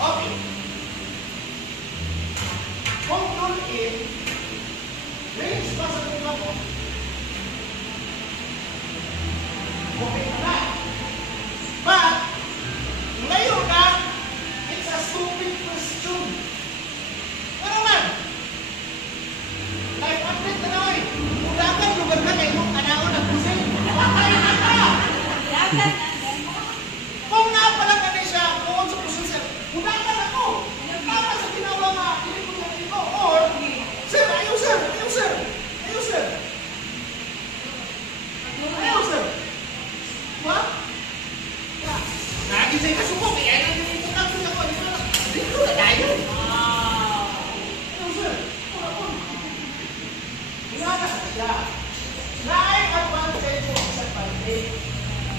Okay. Control in, range pa sa bunga mo, okay na. But, ngayon na, it's a stupid question. Ano man? Life update na naman eh. Udakan, lugar ka kayo, anaon ang pusin. Ay, naka! Kung nga pala kami siya, kung sa pusin sir, udakan ako. Tama sa ginawa nga, hindi ko sabi ko. Or, sir, ayaw sir, ayaw sir, ayaw sir. Ayaw sir. What? Lagi saya kasubok, kaya lang yung tukang ko sa ko. Dito na tayo. Ayaw sir. Wala na siya. Naay advantage o disadvantage.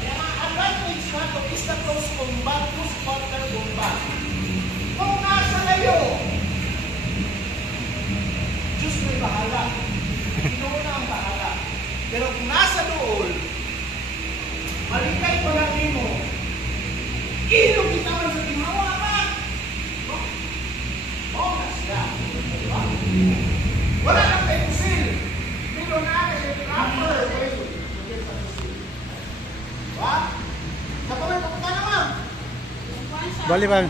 Kaya ang advantage na ito is the close combat, close partner combat. Kung nasa layo, Diyos may bahala. Ginoo na ang bahala. Pero kung nasa dool, malikay ko lang mo, ilog itawan sa ginawa ka. Oo na siya. Wala lang kayo pusil. Pero na kasi proper way. Diba? Sa pamay, papunta naman. Bali, bang.